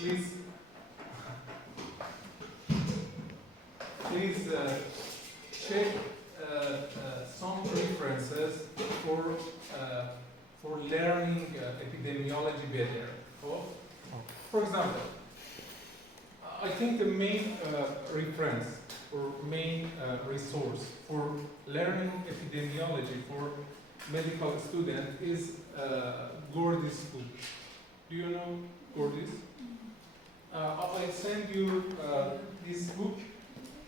please check some references for learning epidemiology better. For example, I think the main reference or main resource for learning epidemiology for medical student is Gordy's book. Do you know Gordy's? I send you this book.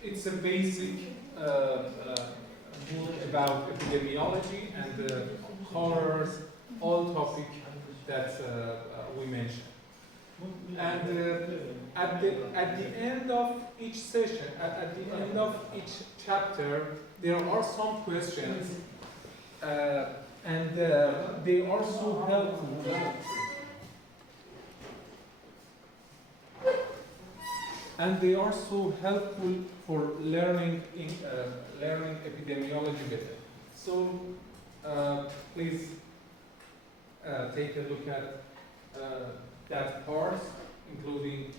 It's a basic book about epidemiology and covers all topics that we mentioned. And at the end of each session, at the end of each chapter, there are some questions, and they are so helpful. And they are so helpful for learning epidemiology better. So please take a look at that part, including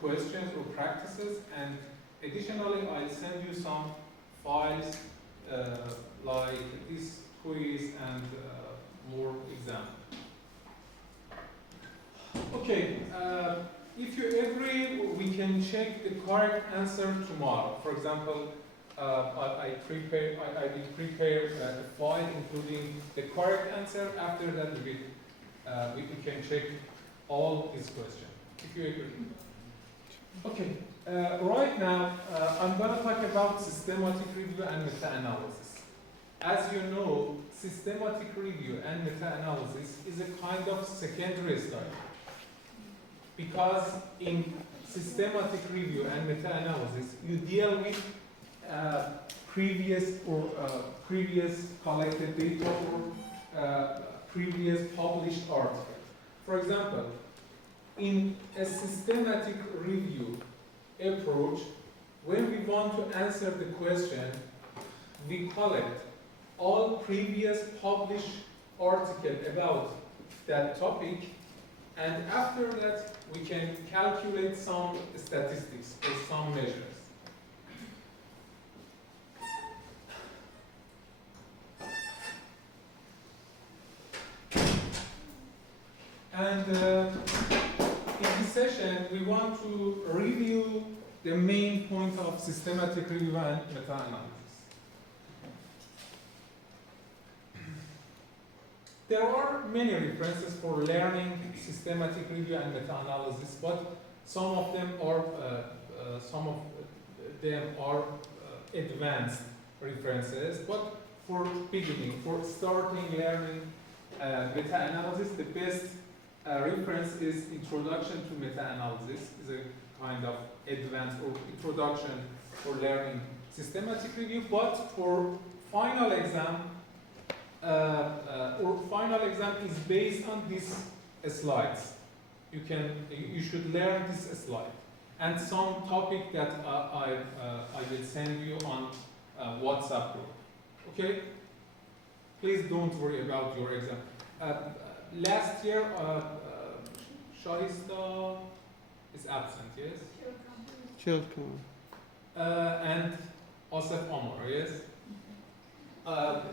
questions or practices, and additionally, I'll send you some files like this quiz and more examples. Okay, if you agree, we can check the correct answer tomorrow. For example, I will prepare a file including the correct answer. After that, we can check all these questions, if you agree. Okay, right now, I'm going to talk about systematic review and meta-analysis. As you know, systematic review and meta-analysis is a kind of secondary study. Because in systematic review and meta-analysis, you deal with previous collected data or previous published article. For example, in a systematic review approach, when we want to answer the question, we collect all previous published articles about that topic, and after that, we can calculate some statistics or some measures. And in this session, we want to review the main point of systematic review and meta-analysis. There are many references for learning systematic review and meta-analysis, but some of them are advanced references. But for beginning, for starting learning meta-analysis, the best reference is Introduction to Meta-Analysis. Is a kind of advanced or introduction for learning systematic review. But for final exam, is based on these slides. You should learn this slide and some topic that I will send you on WhatsApp group. Okay? Please don't worry about your exam. Last year, Shahista is absent, yes? Chilcom. And Asaf Omar, yes?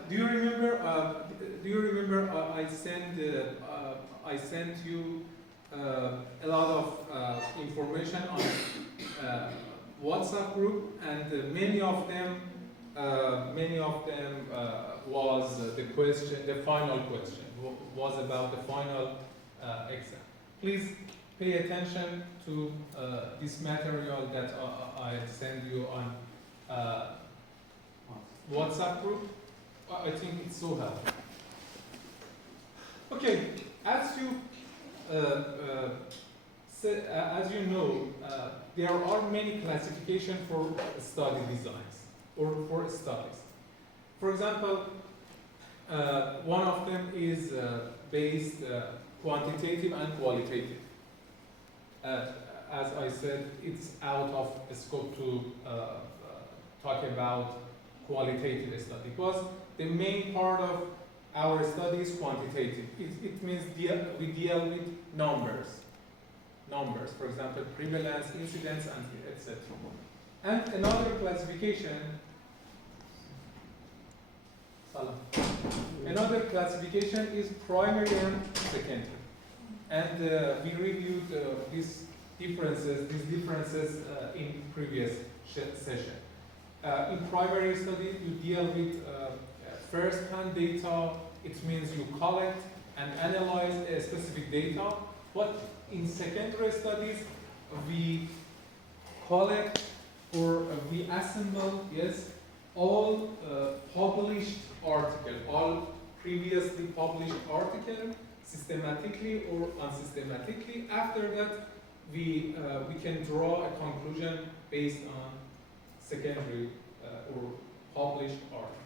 Do you remember? I sent you a lot of information on WhatsApp group, and many of them was the question. The final question was about the final exam. Please pay attention to this material that I send you on WhatsApp group. I think it's so helpful. Okay, as you know, there are many classifications for study designs or for studies. For example, one of them is based quantitative and qualitative. As I said, it's out of scope to talk about qualitative study because the main part of our study is quantitative. It means we deal with numbers. Numbers, for example, prevalence, incidence, and etc. And another classification, another classification is primary and secondary. And we reviewed these differences in previous session. In primary study, you deal with first-hand data. It means you collect and analyze a specific data. But in secondary studies, we collect or we assemble, yes, all published article, all previously published article, systematically or unsystematically. After that, we can draw a conclusion based on secondary or published articles.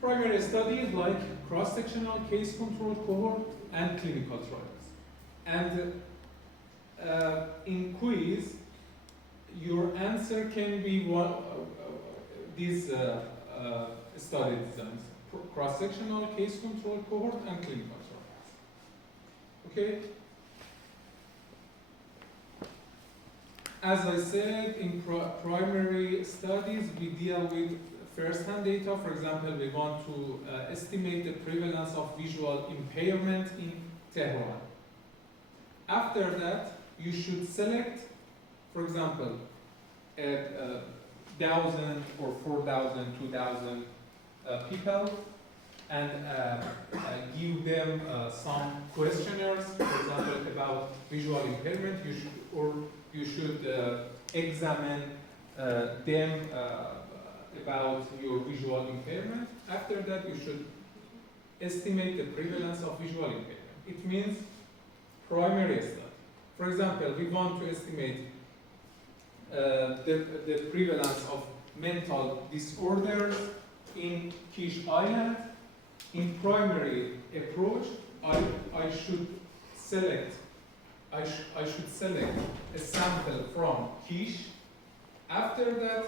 Primary studies like cross-sectional, case control, cohort, and clinical trials. And in quiz, your answer can be one these study designs: cross-sectional, case control, cohort, and clinical trials. Okay. As I said, in primary studies, we deal with first-hand data. For example, we want to estimate the prevalence of visual impairment in Tehran. After that, you should select, for example, 1,000 or 4,000, 2,000 people, and give them some questionnaires, for example, about visual impairment. You should examine them about your visual impairment. After that, you should estimate the prevalence of visual impairment. It means primary study. For example, we want to estimate the prevalence of mental disorders in Kish Island. In primary approach, I should select a sample from Kish. After that,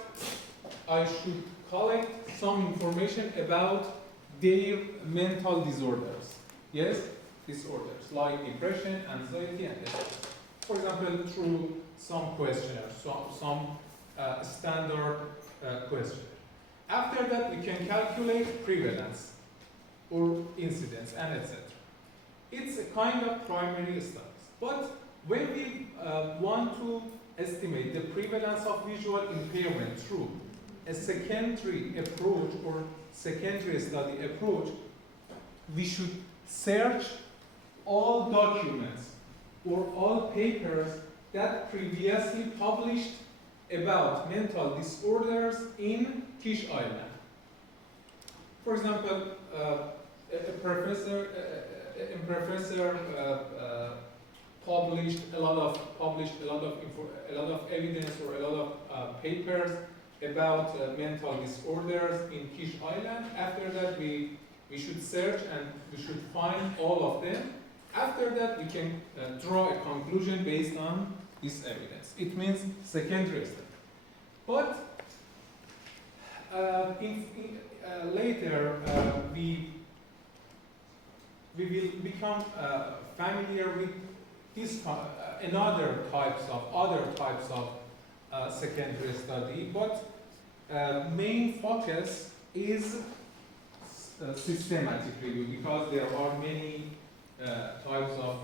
I should collect some information about their mental disorders. Yes, disorders like depression, anxiety, and etc. For example, through some questionnaires, some standard questionnaire. After that, we can calculate prevalence or incidence and etc. It's a kind of primary studies. But when we want to estimate the prevalence of visual impairment through a secondary approach or secondary study approach, we should search all documents or all papers that previously published about mental disorders in Kish Island. For example, a professor published a lot of evidence or a lot of papers about mental disorders in Kish Island. After that, we should search and we should find all of them. After that, we can draw a conclusion based on this evidence. It means secondary study. But later, we will become familiar with this other types of secondary study. But main focus is systematic review, because there are many types of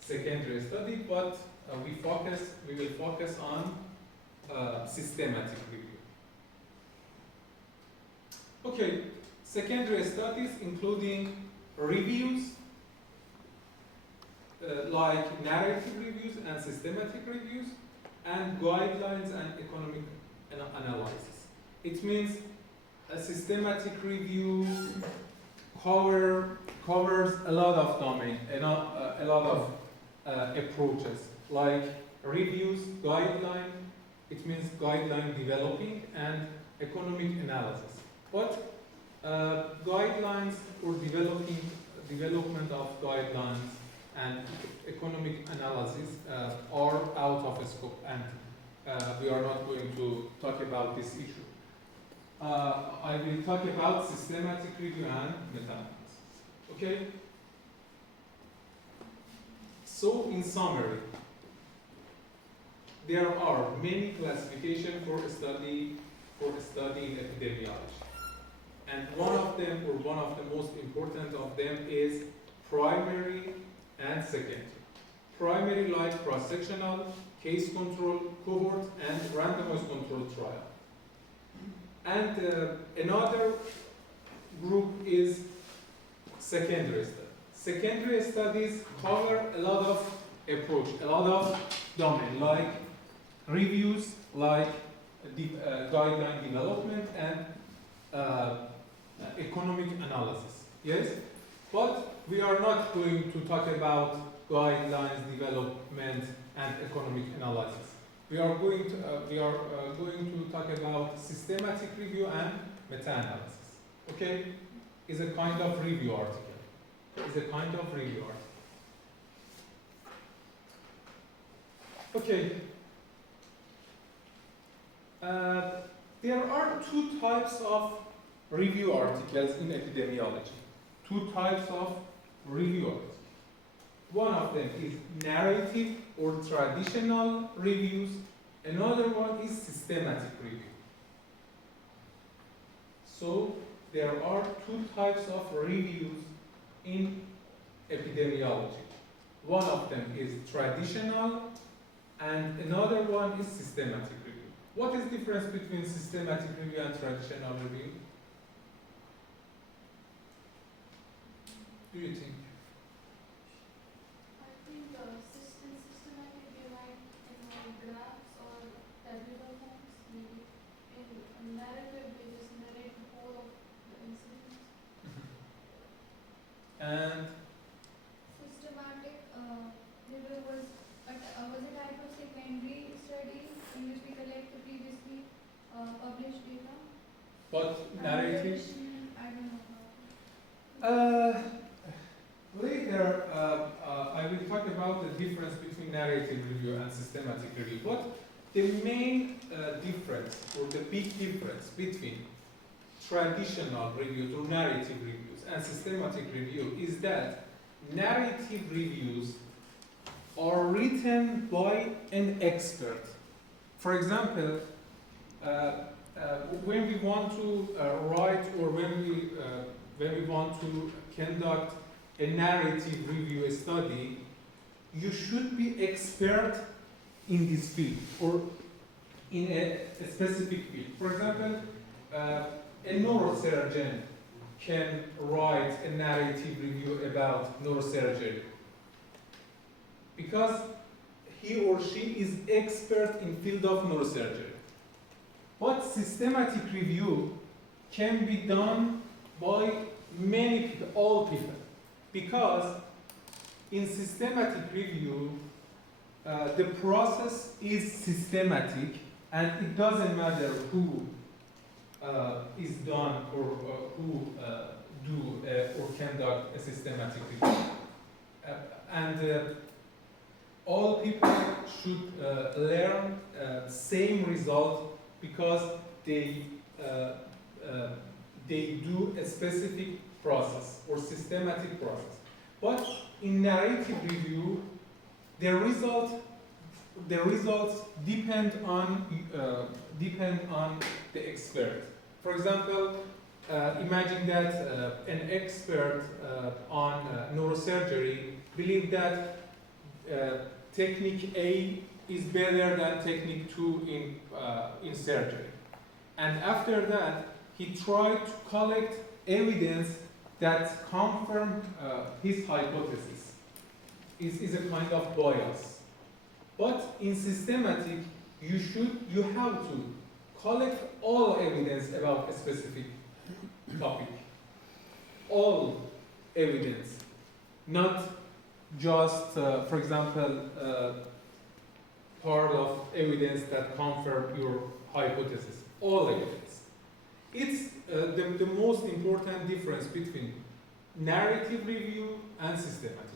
secondary study, but we will focus on systematic review. Okay, secondary studies including reviews, like narrative reviews and systematic reviews, and guidelines and economic analysis. It means a systematic review covers a lot of domain, a lot of approaches, like reviews, guideline. It means guideline developing and economic analysis. But guidelines or development of guidelines and economic analysis are out of scope, and we are not going to talk about this issue. I will talk about systematic review and meta-analysis. Okay? So, in summary, there are many classifications for study in epidemiology. And one of them, or one of the most important of them, is primary and secondary. Primary like cross-sectional, case control, cohort, and randomized control trial. And another group is secondary studies. Secondary studies cover a lot of approach, a lot of domain, like reviews, like guideline development, and economic analysis. Yes? But we are not going to talk about guidelines development and economic analysis. We are going to talk about systematic review and meta-analysis. Okay? Is a kind of review article. Okay. There are two types of review articles in epidemiology. Two types of review articles. One of them is narrative or traditional reviews. Another one is systematic review. So there are two types of reviews in epidemiology. One of them is traditional and another one is systematic review. What is the difference between systematic review and traditional review? Do you think? I think systematic review might involve graphs or tabular forms, maybe. In narrative, they just narrate the whole of the incident. And Systematic review was a type of secondary study in which we collect the previously published data. but narrative? I don't know. Later, I will talk about the difference between narrative review and systematic review. But the main difference, or the big difference between traditional reviews or narrative reviews and systematic review is that narrative reviews are written by an expert. For example, when we want to write or when we want to conduct a narrative review study, you should be expert in this field or in a specific field. For example, a neurosurgeon can write a narrative review about neurosurgery because he or she is expert in field of neurosurgery. But systematic review can be done by many people, all people, because in systematic review, the process is systematic and it doesn't matter who is done or who do or conduct a systematic review. And all people should learn same result because they do a specific process or systematic process. But in narrative review, the results depend on the expert. For example, imagine that an expert on neurosurgery believes that technique A is better than technique 2 in surgery. And after that, he tried to collect evidence that confirm his hypothesis. Is a kind of bias. But in systematic, you have to collect all evidence about a specific topic. All evidence, not just, for example, part of evidence that confirm your hypothesis. All evidence. It's the most important difference between narrative review and systematic.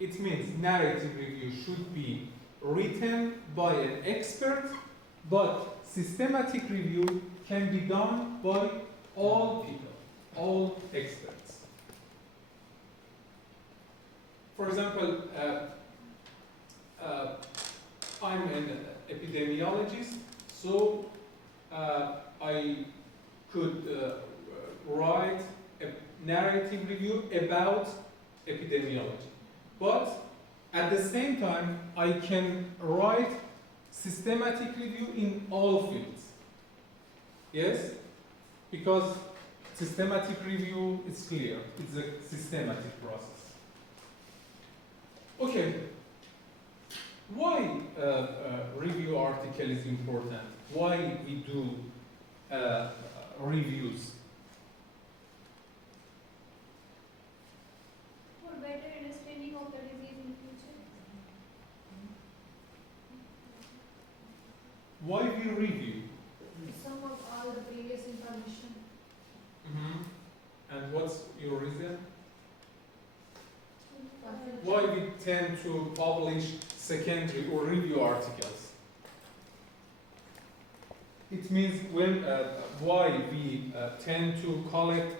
It means narrative review should be written by an expert, but systematic review can be done by all people, all experts. For example, I'm an epidemiologist, so I could write a narrative review about epidemiology. But at the same time, I can write systematic review in all fields. Yes? Because systematic review is clear. It's a systematic process. Okay. Why review article is important? Why we do reviews? For better understanding of the disease in future. Why we review? To sum up all the previous information. And what's your reason? Uh, Why we tend to publish secondary or review articles? It means when why we tend to collect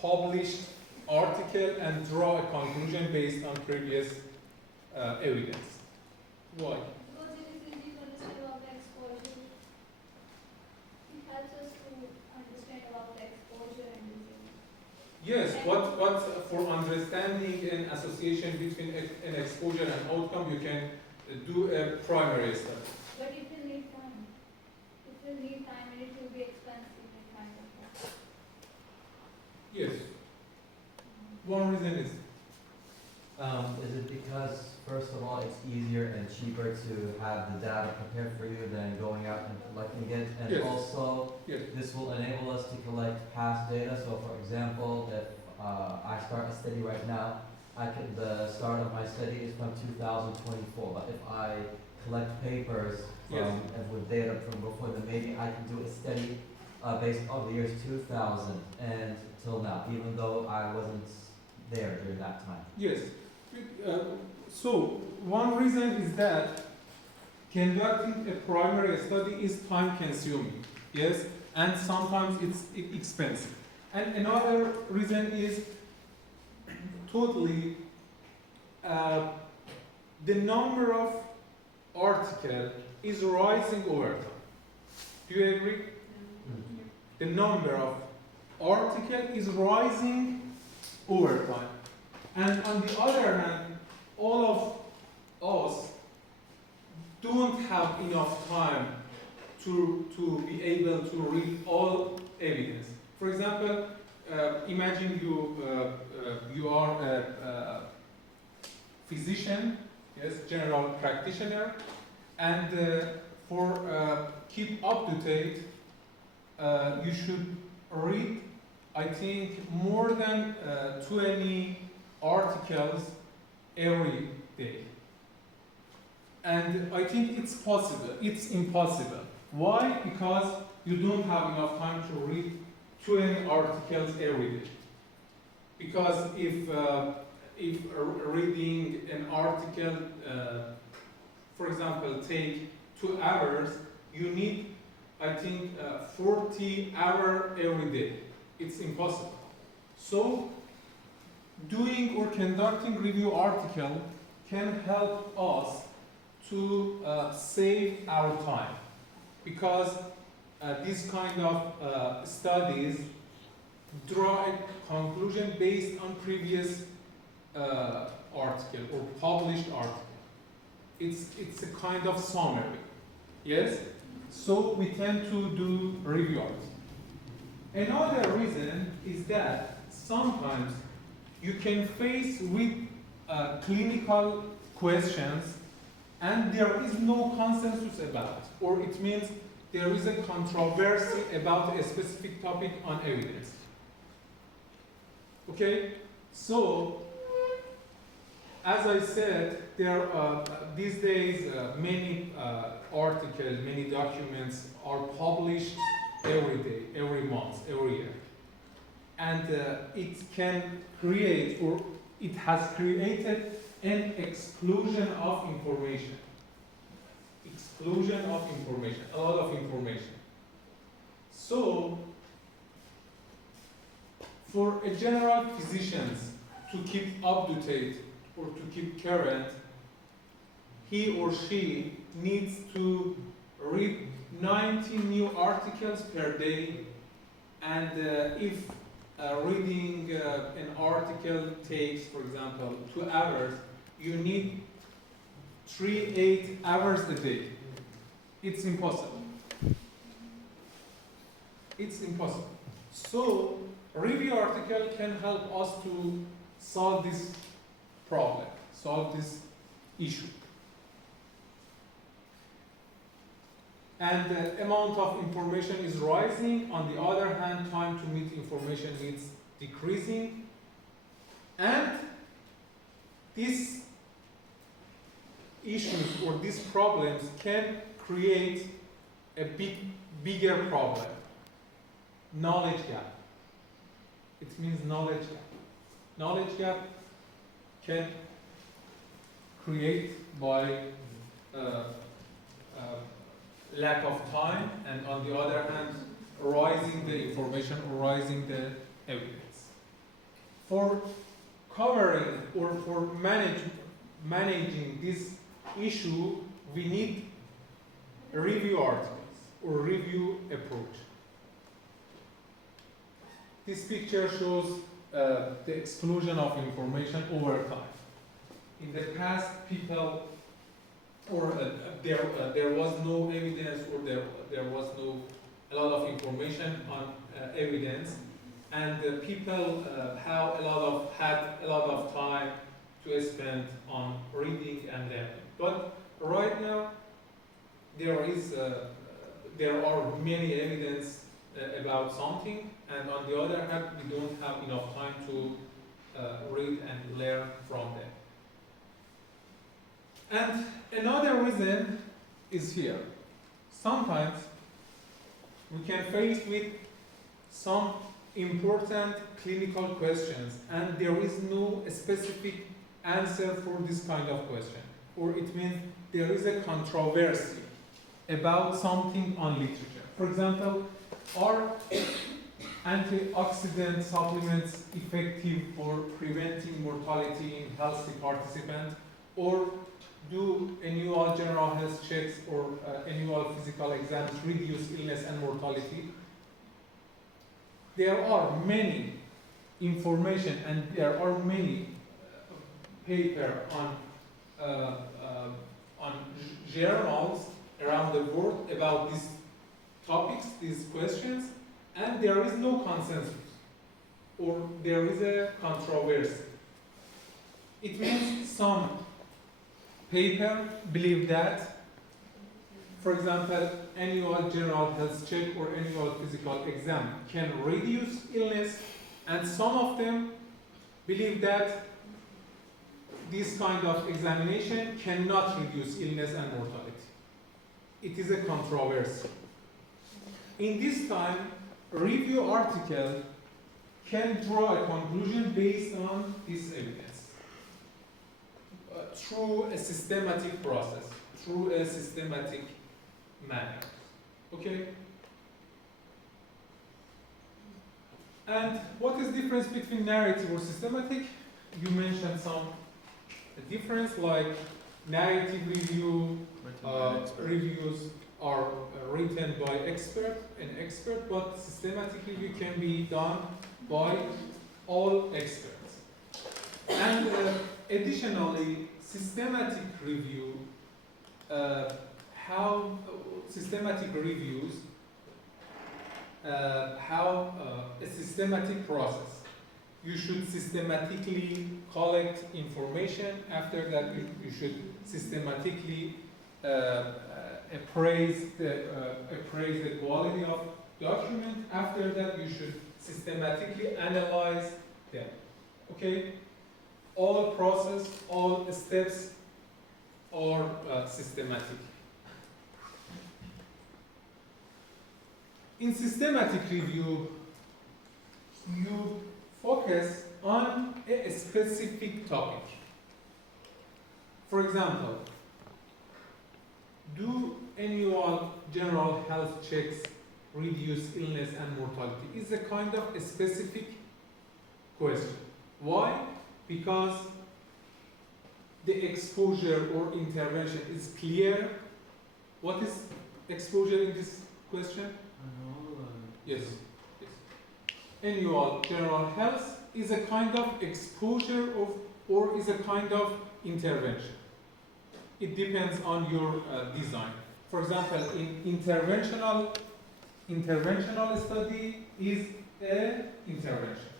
published article and draw a conclusion based on previous evidence. Why? Because it is easy to understand about the exposure. It helps us to understand about the exposure and disease. Yes, but for understanding an association between an exposure and outcome, you can do a primary study. But it will need time. It will need time and it will be expensive and kind of. Yes. One reason is Is it because, first of all, it's easier and cheaper to have the data prepared for you than going out and collecting it? And Yes. also, yes. this will enable us to collect past data. So, for example, if I start a study right now, the start of my study is from 2024. But if I collect papers from, Yes. and with data from before, then maybe I can do a study based on the years 2000 and till now, even though I wasn't there during that time. Yes. So one reason is that conducting a primary study is time consuming. Yes, and sometimes it's expensive. And another reason is totally the number of articles is rising over time. Do you agree? The number of articles is rising over time. And on the other hand, all of us don't have enough time to be able to read all evidence. For example, imagine you are a physician, yes, general practitioner, and for keep up to date, you should read, I think, more than 20 articles every day. And I think it's possible. It's impossible. Why? Because you don't have enough time to read 20 articles every day. Because if reading an article, for example, take 2 hours, you need, I think, 40 hours every day. It's impossible. So, doing or conducting review article can help us to save our time, because these kind of studies draw a conclusion based on previous article or published article. It's a kind of summary, yes? So we tend to do review articles. Another reason is that sometimes you can face with clinical questions and there is no consensus about, or it means there is a controversy about a specific topic on evidence. Okay? So, as I said, there are these days many articles, many documents are published every day, every month, every year. And it can create, or it has created, an exclusion of information. Exclusion of information, a lot of information. So, for a general physician to keep up to date or to keep current, he or she needs to read 90 new articles per day, and if reading an article takes, for example, 2 hours, you need 8 hours a day. It's impossible. It's impossible. So, review article can help us to solve this problem, solve this issue. And the amount of information is rising. On the other hand, time to meet information needs decreasing. And these issues or these problems can create a bigger problem. Knowledge gap. It means knowledge gap. Knowledge gap can create by lack of time, and on the other hand, rising the information or rising the evidence. For covering or for managing this issue, we need review articles or review approach. This picture shows the explosion of information over time. In the past, people or there was no evidence, or there was no a lot of information on evidence, and people had a lot of time to spend on reading and learning. But right now, there are many evidence about something, and on the other hand, we don't have enough time to read and learn from them. And another reason is here. Sometimes we can face with some important clinical questions, and there is no specific answer for this kind of question. Or it means there is a controversy about something on literature. For example, are antioxidant supplements effective for preventing mortality in healthy participants? Or do annual general health checks or annual physical exams reduce illness and mortality? There are many information and there are many paper on journals around the world about these topics, these questions, and there is no consensus or there is a controversy. It means some paper believe that, for example, annual general health check or annual physical exam can reduce illness, and some of them believe that this kind of examination cannot reduce illness and mortality. It is a controversy. In this time, a review article can draw a conclusion based on this evidence. Through a systematic process, through a systematic manner. Okay? And what is the difference between narrative or systematic? You mentioned some difference, like narrative reviews are written by an expert, but systematic review can be done by all experts. And additionally, systematic review, how systematic reviews, how a systematic process. You should systematically collect information. After that, you should systematically appraise the quality of document. After that, you should systematically analyze them. Okay? All process, all steps are systematic. In systematic review, you focus on a specific topic. For example, do annual general health checks reduce illness and mortality is a kind of a specific question. Why? Because the exposure or intervention is clear. What is exposure in this question? Yes. Annual general health is a kind of exposure of or is a kind of intervention. It depends on your design. For example, in interventional study is a intervention.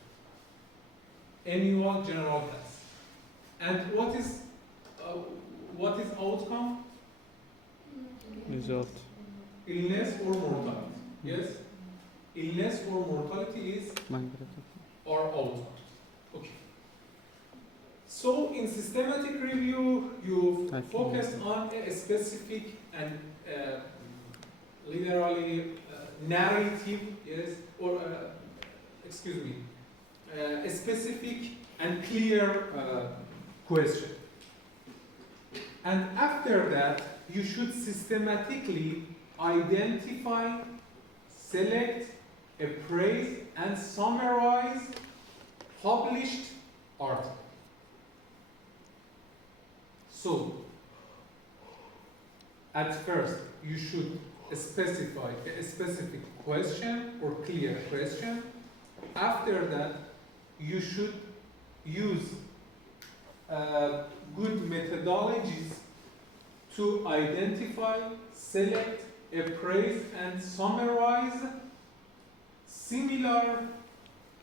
Annual general health. And what is outcome? Result. Illness or mortality. Yes? Illness or mortality is or outcome. Okay. So in systematic review, you focus on a specific and literally narrative, yes, or excuse me, a specific and clear question. And after that, you should systematically identify, select, appraise, and summarize published articles. So, at first, you should specify a specific question or clear question. After that, you should use good methodologies to identify, select, appraise, and summarize similar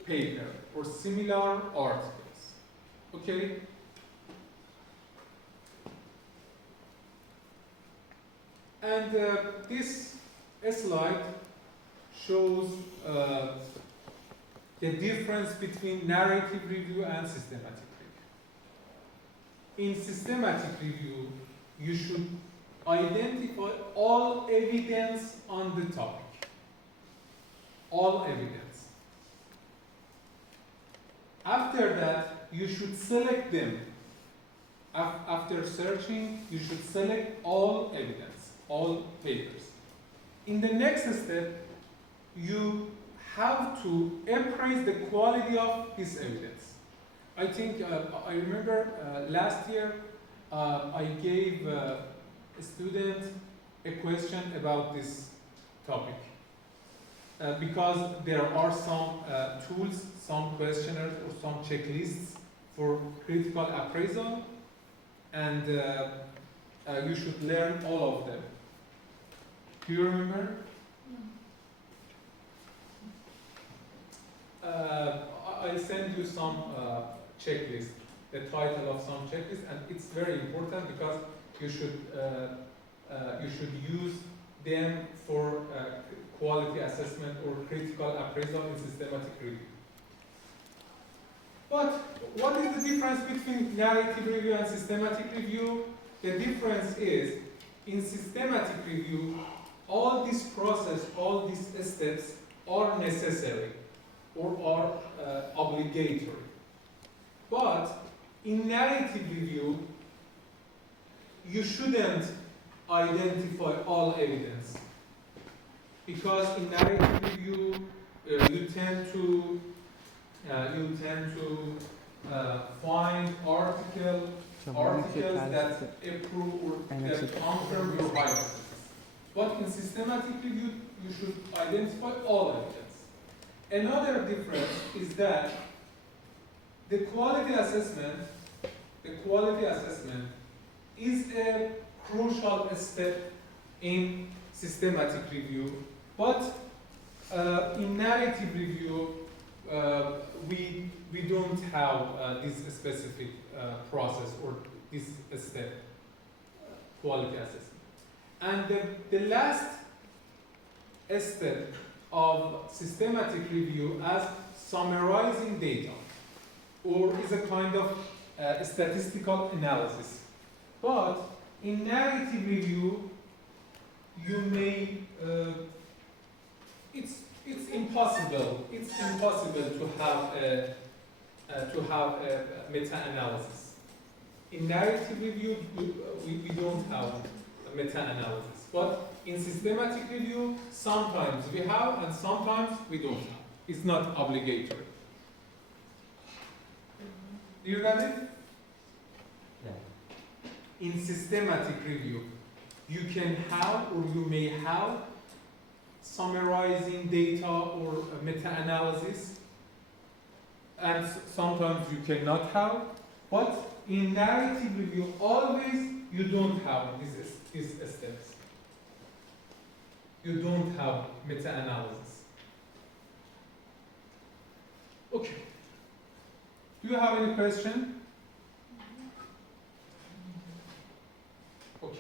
paper or similar articles. Okay? And this slide shows the difference between narrative review and systematic review. In systematic review, you should identify all evidence on the topic. All evidence. After that, you should select them. After searching, you should select all evidence, all papers. In the next step, you have to appraise the quality of this evidence. I think, I remember last year, I gave a student a question about this topic. Because there are some tools, some questionnaires, or some checklists for critical appraisal, and you should learn all of them. Do you remember? I send you some checklist, the title of some checklist, and it's very important because you should use them for quality assessment or critical appraisal in systematic review. But what is the difference between narrative review and systematic review? The difference is, in systematic review, all this process, all these steps are necessary or are obligatory. But in narrative review, you shouldn't identify all evidence. Because in narrative review, you tend to find articles that approve or that confirm your hypothesis. But in systematic review, you should identify all evidence. Another difference is that the quality assessment is a crucial step in systematic review, but in narrative review, we don't have this specific process or this step, quality assessment. And the last step of systematic review as summarizing data, or is a kind of statistical analysis. But in narrative review, you may it's impossible to have a meta-analysis. In narrative review, we don't have a meta-analysis. But in systematic review, sometimes we have and sometimes we don't have. It's not obligatory. Do you get it? Yeah. In systematic review, you can have or you may have summarizing data or a meta-analysis, and sometimes you cannot have. But in narrative review, always you don't have these steps. You don't have meta-analysis. Okay. Do you have any question? Okay.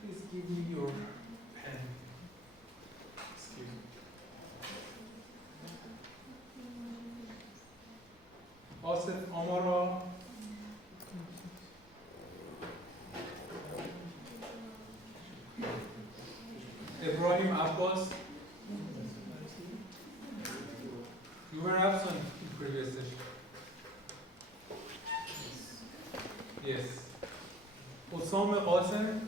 Please give me your pen. Excuse me. Asif Amara. Ibrahim Abbas. You were absent in previous session. Yes. Osama Qasim.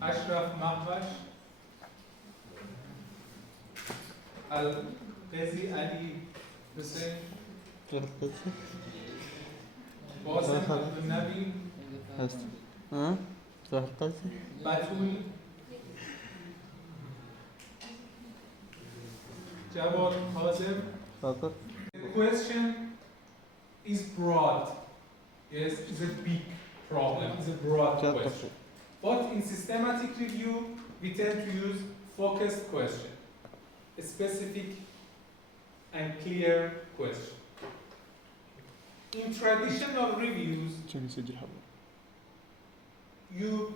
Ashraf Mahbash. Al-Qazi Ali Hussein. Basim Abdul Nabi. ها ظهر قصدي Batul. Jawad Hazem. فقط The question is broad. Yes, it's a big problem. It's a broad جات question. But in systematic review, we tend to use focused question, a specific and clear question. In traditional reviews, كان يسجل حبه you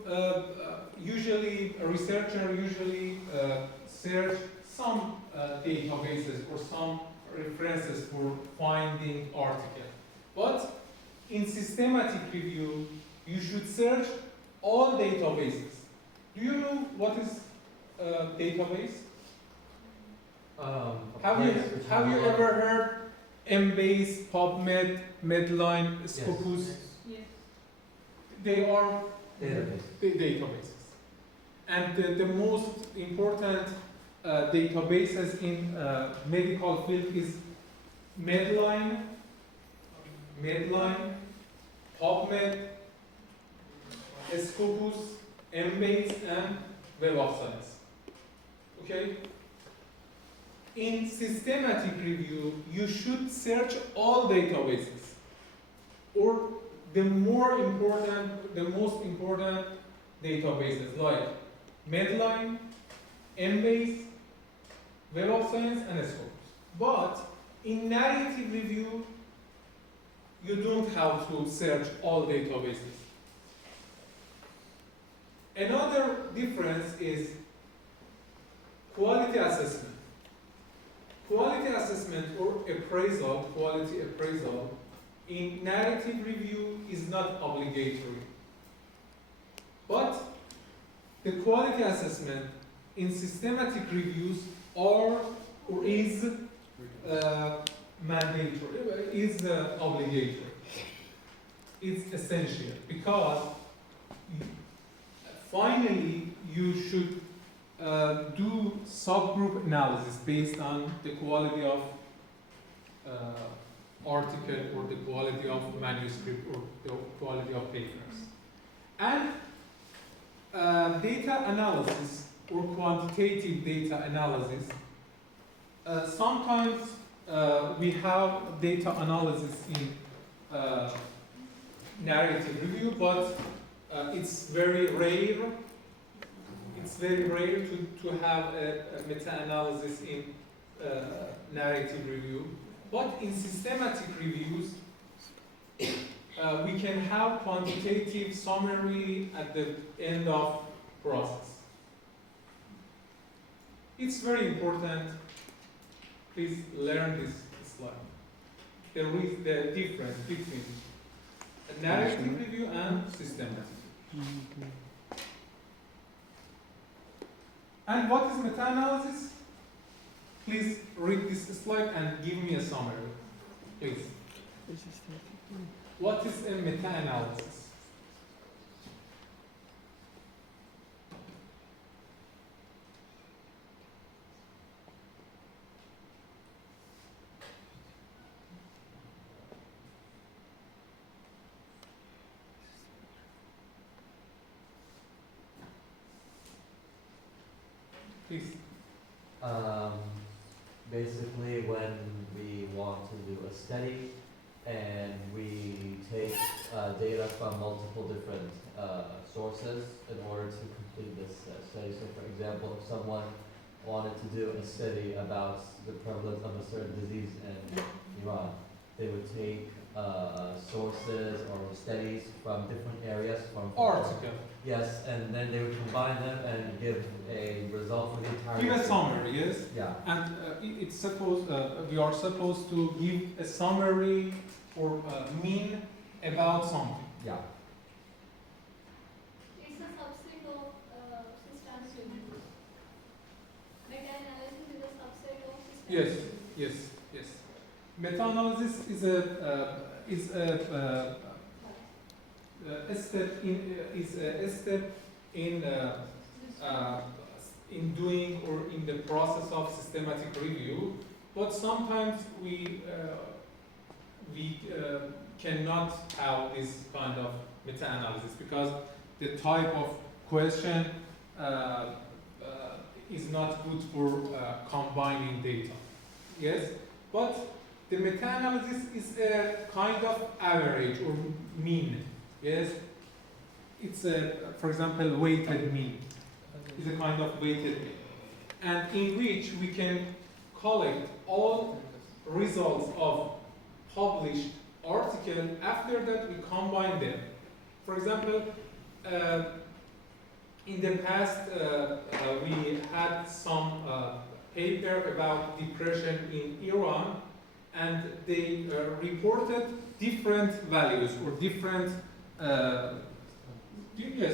usually, a researcher usually search some databases or some references for finding article. But in systematic review, you should search all databases. Do you know what is a database? Have you ever heard Embase, PubMed, Medline, Scopus? Yes. They are Database. databases. And the most important databases in medical field is Medline, PubMed, Scopus, Embase, and Web of Science. Okay? In systematic review, you should search all databases, or the most important databases like Medline, Embase, Web of Science, and Scopus. But in narrative review, you don't have to search all databases. Another difference is quality assessment. Quality assessment or appraisal, quality appraisal, in narrative review is not obligatory. But the quality assessment in systematic reviews are or is mandatory, is obligatory. It's essential because finally you should do subgroup analysis based on the quality of article or the quality of manuscript or the quality of papers. And data analysis or quantitative data analysis, sometimes we have data analysis in narrative review, but it's very rare. It's very rare to have a meta-analysis in narrative review. But in systematic reviews, we can have quantitative summary at the end of process. It's very important. Please learn this slide. There is the difference between a narrative review and systematic. And what is meta-analysis? Please read this slide and give me a summary, please. What is a meta-analysis? Please. Basically, when we want to do a study and we take data from multiple different sources in order to complete this study. So, for example, if someone wanted to do a study about the prevalence of a certain disease in Iran, they would take sources or studies from different areas from Article. Yes, and then they would combine them and give a result for the entire. Give a summary, yes? Yeah. And it's supposed, we are supposed to give a summary or mean about something. Yeah. It's a subset of systematic review. Meta-analysis is a subset of systematic Yes, yes. Meta-analysis is a step in doing or in the process of systematic review, but sometimes we cannot have this kind of meta-analysis because the type of question is not good for combining data. Yes, but the meta-analysis is a kind of average or mean. Yes, it's a, for example, weighted mean. It's a kind of weighted mean, and in which we can collect all results of published article. After that, we combine them. For example, in the past, we had some paper about depression in Iran, and they reported different values or different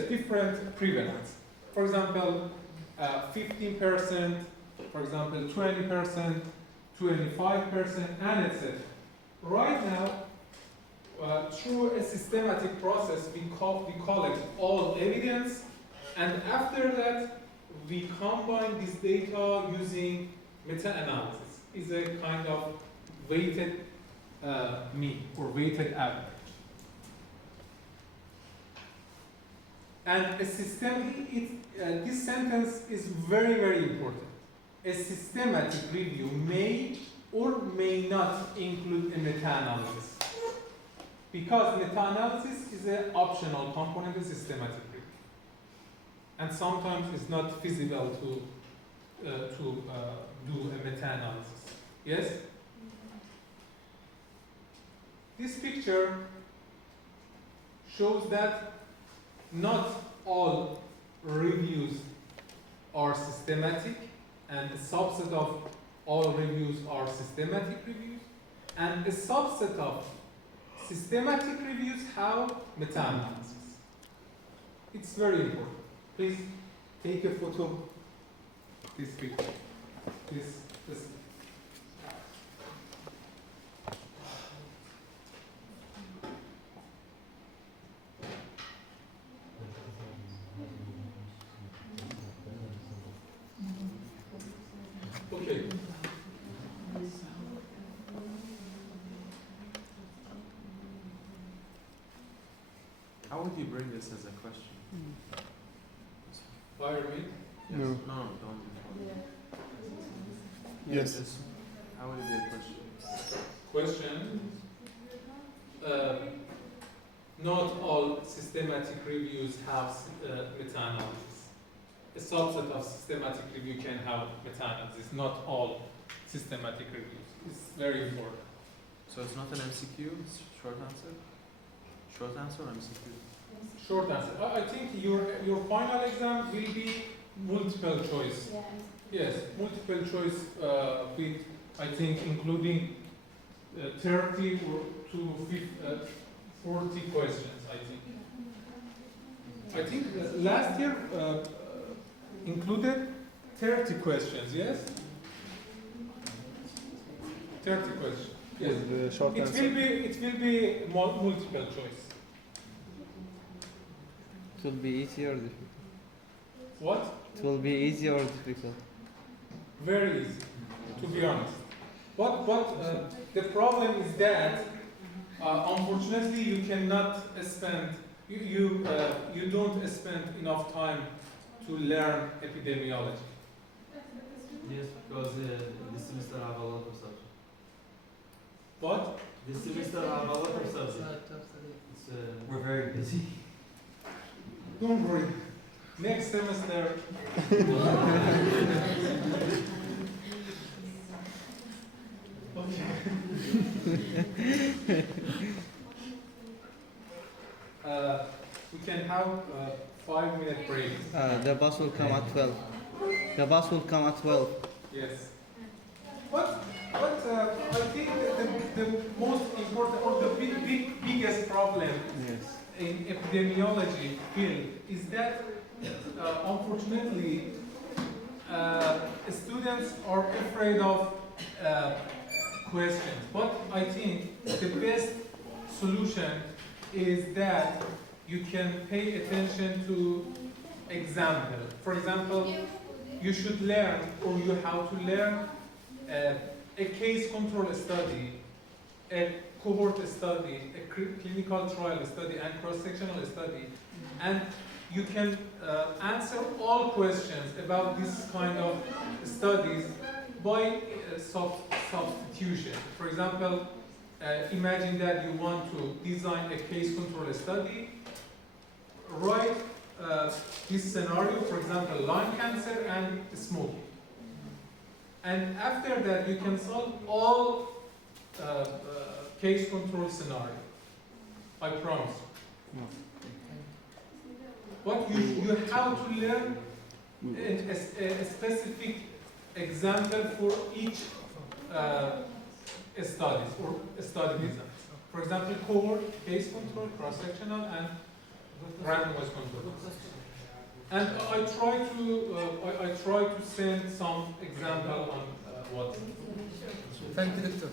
different prevalence. For example, 15%, for example, 20%, 25%, and etc. Right now, through a systematic process, we collect all evidence, and after that, we combine this data using meta-analysis. It's a kind of weighted mean or weighted average. And a this sentence is very, very important. A systematic review may or may not include a meta-analysis, because meta-analysis is an optional component of systematic review, and sometimes it's not feasible to do a meta-analysis. Yes? This picture shows that not all reviews are systematic, and a subset of all reviews are systematic reviews, and a subset of systematic reviews have meta-analysis. It's very important. Please take a photo of this picture. This. Okay. How would you bring this as a question? Fire me. Yes. No. No, don't do it. Yes. How would it be a question? Question. Not all systematic reviews have meta-analysis. A subset of systematic review can have meta-analysis. Not all systematic reviews. It's very important. So it's not an MCQ, it's short answer? Short answer or MCQ? Short answer. I think your final exam will be multiple choice. Yes, multiple choice with, I think, including 30 or to 40 questions, I think. I think last year included 30 questions, yes? 30 questions. Yes. With the short It answer. will be multiple choice. It will be easy or difficult? What? It will be easy or difficult? Very easy, to be honest. But the problem is that unfortunately you cannot spend you don't spend enough time to learn epidemiology. Yes, because this semester I have a lot of subjects. But This semester I have a lot of subjects. It's, We're very busy. don't worry. Next semester. We can have 5-minute break. The bus will come at 12. The bus will come at 12. Yes. But I think that the most important or the biggest problem Yes. in epidemiology field is that unfortunately students are afraid of questions. But I think the best solution is that you can pay attention to example. For example, you should learn or you have to learn a case control study, a cohort study, a clinical trial study, and cross-sectional study. And you can answer all questions about this kind of studies by substitution. For example, imagine that you want to design a case control study. Write this scenario, for example, lung cancer and smoking. And after that, you can solve all case control scenario. I promise. But you have to learn a specific example for each studies or study design. For example, cohort, case control, cross-sectional, and randomized control. And I try to send some example on what. Thank you, Doctor.